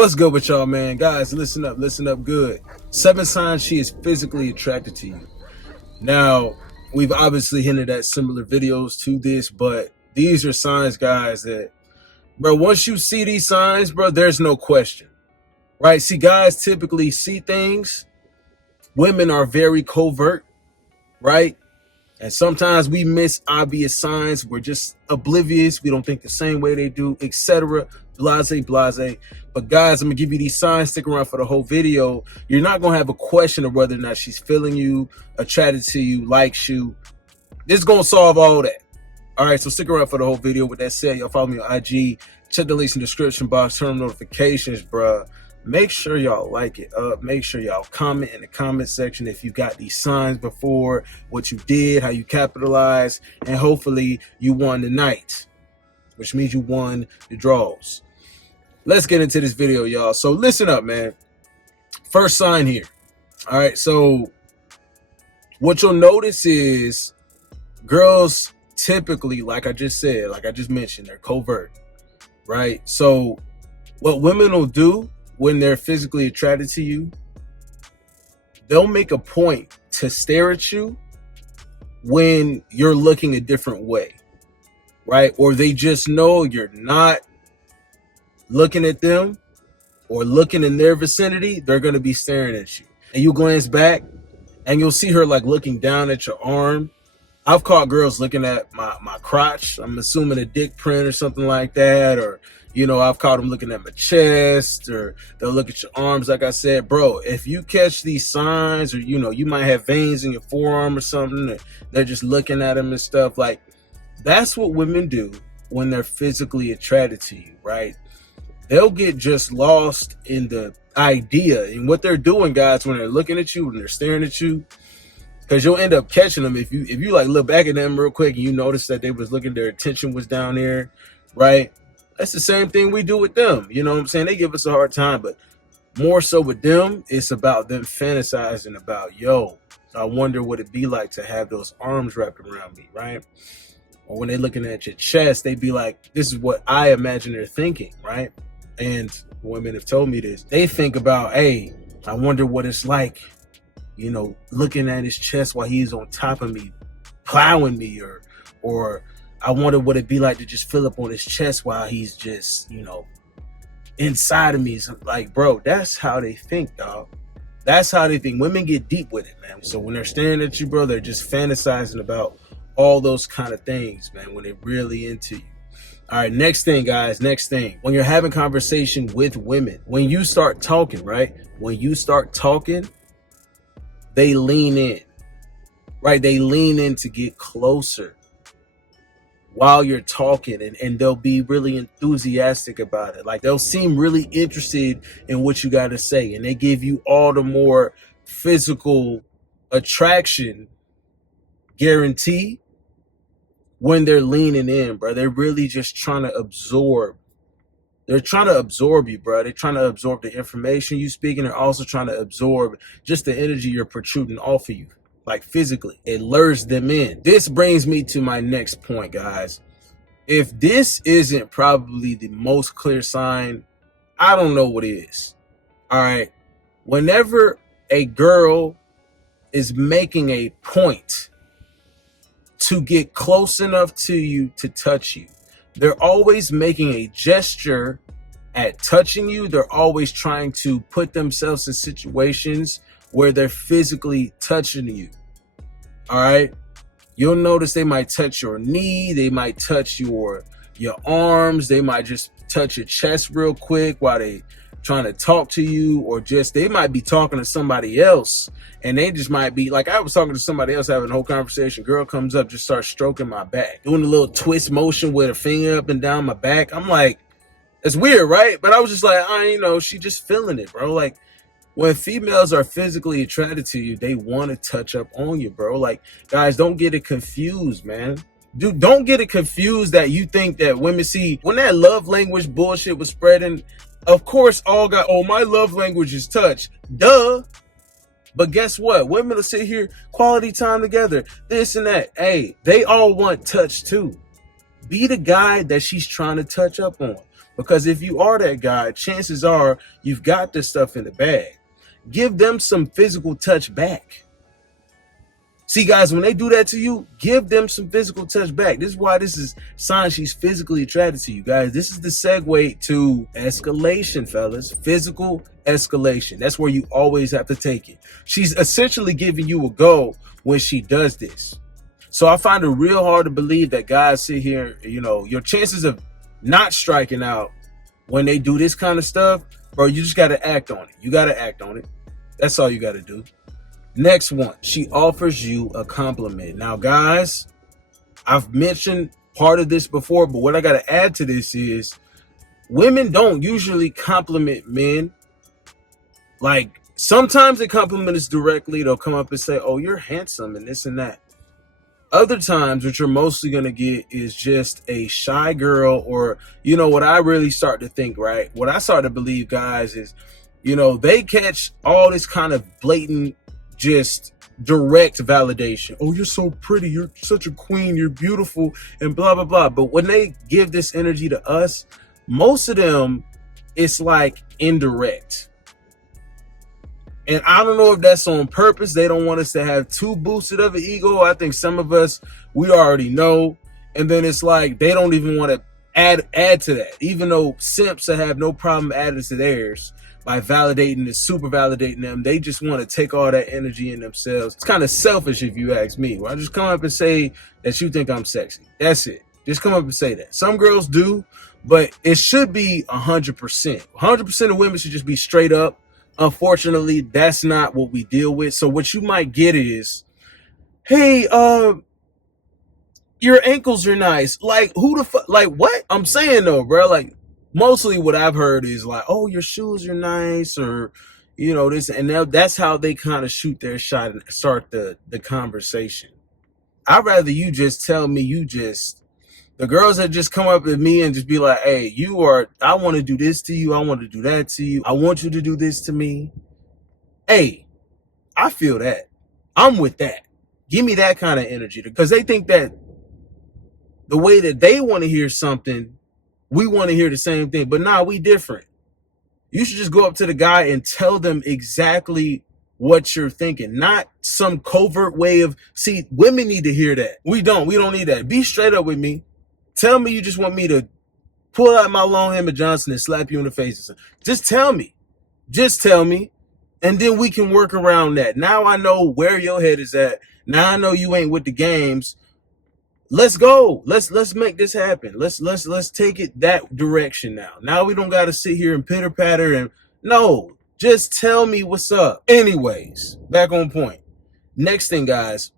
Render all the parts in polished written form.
What's good with y'all, man? Guys, listen up good. 7 signs she is physically attracted to you. Now, we've obviously hinted at similar videos to this, but these are signs, guys, that, bro, once you see these signs, bro, there's no question, right? See, guys typically see things. Women are very covert, right? And sometimes we miss obvious signs. We're just oblivious. We don't think the same way they do, etc. Blase, blase. But guys, I'm going to give you these signs. Stick around for the whole video. You're not going to have a question of whether or not she's feeling you, attracted to you, likes you. This is going to solve all that. All right, so stick around for the whole video. With that said, y'all follow me on IG. Check the links in the description box. Turn on notifications, bruh. Make sure y'all like it up. Make sure y'all comment in the comment section if you got these signs before, what you did, how you capitalized, and hopefully you won the night, which means you won the draws. Let's get into this video, y'all. So listen up, man. First sign here. All right, so what you'll notice is girls typically, like I just said, like I just mentioned, they're covert, right? So what women will do when they're physically attracted to you, they'll make a point to stare at you when you're looking a different way, right? Or they just know you're not looking at them or looking in their vicinity. They're going to be staring at you. And you glance back and you'll see her like looking down at your arm. I've caught girls looking at my crotch. I'm assuming a dick print or something like that. Or, you know, I've caught them looking at my chest, or they'll look at your arms. Like I said, bro, if you catch these signs, or, you know, you might have veins in your forearm or something, and they're just looking at them and stuff, like, that's what women do when they're physically attracted to you, right? They'll get just lost in the idea and what they're doing, guys, when they're looking at you, when they're staring at you. Because you'll end up catching them if you like look back at them real quick and you notice that they was looking, their attention was down there, right? That's the same thing we do with them. You know what I'm saying? They give us a hard time, but more so with them, it's about them fantasizing about, yo, I wonder what it'd be like to have those arms wrapped around me, right? Or when they're looking at your chest, they'd be like, this is what I imagine they're thinking, right? And women have told me this. They think about, hey, I wonder what it's like, you know, looking at his chest while he's on top of me, plowing me, or I wonder what it'd be like to just fill up on his chest while he's just, you know, inside of me. So, like, bro, that's how they think, dog. That's how they think. Women get deep with it, man. So when they're staring at you, bro, they're just fantasizing about all those kind of things, man, when they're really into you. All right, next thing, guys, next thing. When you're having conversation with women, when you start talking, right? When you start talking, they lean in, right? They lean in to get closer while you're talking, and they'll be really enthusiastic about it. Like, they'll seem really interested in what you got to say, and they give you all the more physical attraction guarantee when they're leaning in, bro. They're really just trying to absorb. They're trying to absorb you, bro. They're trying to absorb the information you speak, and they're also trying to absorb just the energy you're protruding off of you, like physically. It lures them in. This brings me to my next point, guys. If this isn't probably the most clear sign, I don't know what is. All right. Whenever a girl is making a point to get close enough to you to touch you, they're always making a gesture at touching you. They're always trying to put themselves in situations where they're physically touching you. All right. You'll notice they might touch your knee. They might touch your arms. They might just touch your chest real quick while they trying to talk to you, or just they might be talking to somebody else, and they just might be like, I was talking to somebody else, having a whole conversation. Girl comes up, just starts stroking my back, doing a little twist motion with her finger up and down my back. I'm like, it's weird, right? But I was just like, you know, she just feeling it, bro. Like, when females are physically attracted to you, they want to touch up on you, bro. Like, guys, don't get it confused, man. Dude, don't get it confused that you think that women see, when that love language bullshit was spreading, of course, my love language is touch. Duh. But guess what? Women will sit here, quality time together, this and that. Hey, they all want touch too. Be the guy that she's trying to touch up on. Because if you are that guy, chances are you've got this stuff in the bag. Give them some physical touch back. See, guys, when they do that to you, give them some physical touch back. This is why this is sign she's physically attracted to you, guys. This is the segue to escalation, fellas. Physical escalation. That's where you always have to take it. She's essentially giving you a go when she does this. So I find it real hard to believe that guys sit here, you know, your chances of not striking out when they do this kind of stuff, bro, you just got to act on it. You got to act on it. That's all you got to do. Next one, she offers you a compliment. Now, guys, I've mentioned part of this before, but what I got to add to this is women don't usually compliment men. Like, sometimes they compliment us directly. They'll come up and say, oh, you're handsome and this and that. Other times, what you're mostly going to get is just a shy girl, or, you know, what I really start to think, right? What I start to believe, guys, is, you know, they catch all this kind of blatant, just direct validation. Oh, you're so pretty. You're such a queen. You're beautiful and blah, blah, blah. But when they give this energy to us, most of them, it's like indirect. And I don't know if that's on purpose. They don't want us to have too boosted of an ego. I think some of us, we already know. And then it's like they don't even want to add to that. Even though simps have no problem adding to theirs by validating and super validating them, they just want to take all that energy in themselves. It's kind of selfish if you ask me. Well, I just come up and say that you think I'm sexy. That's it. Just come up and say that. Some girls do, but it should be 100%. 100% of women should just be straight up. Unfortunately, that's not what we deal with. So what you might get is, hey, your ankles are nice. Like, who the fuck? Like, what? I'm saying though, bro. Like, mostly what I've heard is like, oh, your shoes are nice, or, you know, this. And now that's how they kind of shoot their shot and start the conversation. I'd rather you just tell me the girls that just come up at me and just be like, hey, I want to do this to you. I want to do that to you. I want you to do this to me. Hey, I feel that. I'm with that. Give me that kind of energy, because they think that the way that they want to hear something, we want to hear the same thing. But nah, we different. You should just go up to the guy and tell them exactly what you're thinking, not some covert way of, see, women need to hear that. We don't need that. Be straight up with me. Tell me you just want me to pull out my long hammer Johnson and slap you in the face or something. Just tell me. Just tell me. And then we can work around that. Now I know where your head is at. Now I know you ain't with the games. Let's go. Let's make this happen. Let's take it that direction now. Now we don't got to sit here and pitter patter and no, just tell me what's up. Anyways, back on point. Next thing, guys,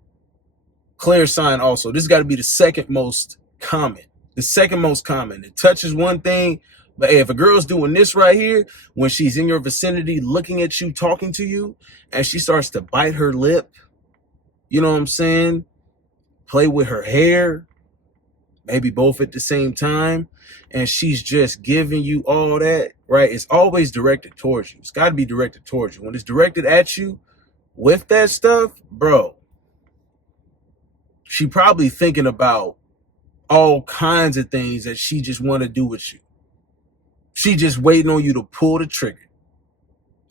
clear sign also. This got to be the second most common. The second most common. It touches one thing, but hey, if a girl's doing this right here, when she's in your vicinity looking at you, talking to you, and she starts to bite her lip, you know what I'm saying? Play with her hair, maybe both at the same time, and she's just giving you all that, right? It's always directed towards you. It's got to be directed towards you. When it's directed at you with that stuff, bro, she probably thinking about all kinds of things that she just want to do with you. She just waiting on you to pull the trigger.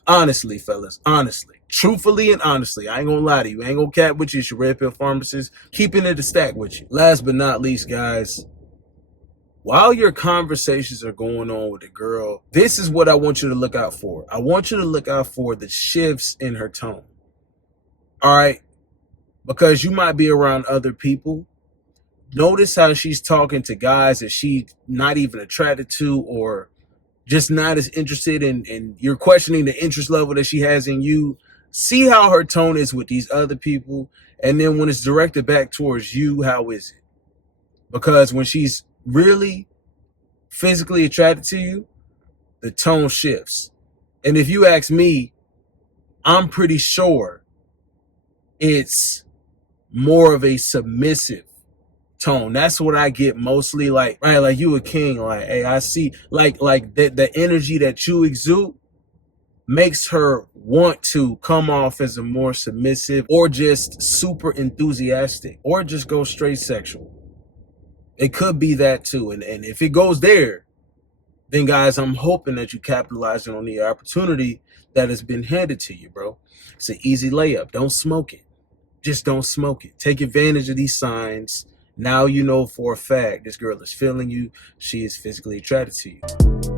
Honestly, fellas, honestly, truthfully and honestly, I ain't gonna lie to you. I ain't gonna cap with you. It's your red pill pharmacist, keeping it a stack with you. Last but not least, guys, while your conversations are going on with a girl, this is what I want you to look out for. I want you to look out for the shifts in her tone. All right? Because you might be around other people. Notice how she's talking to guys that she's not even attracted to, or just not as interested in, and you're questioning the interest level that she has in you. See how her tone is with these other people, and then when it's directed back towards you, how is it? Because when she's really physically attracted to you, the tone shifts. And if you ask me, I'm pretty sure it's more of a submissive tone. That's what I get mostly, like, right, like you a king, like, hey, I see, like the energy that you exude makes her want to come off as a more submissive, or just super enthusiastic, or just go straight sexual. It could be that too. And if it goes there, then guys, I'm hoping that you capitalizing on the opportunity that has been handed to you, bro. It's an easy layup. Don't smoke it. Just don't smoke it. Take advantage of these signs. Now you know for a fact this girl is feeling you. She is physically attracted to you.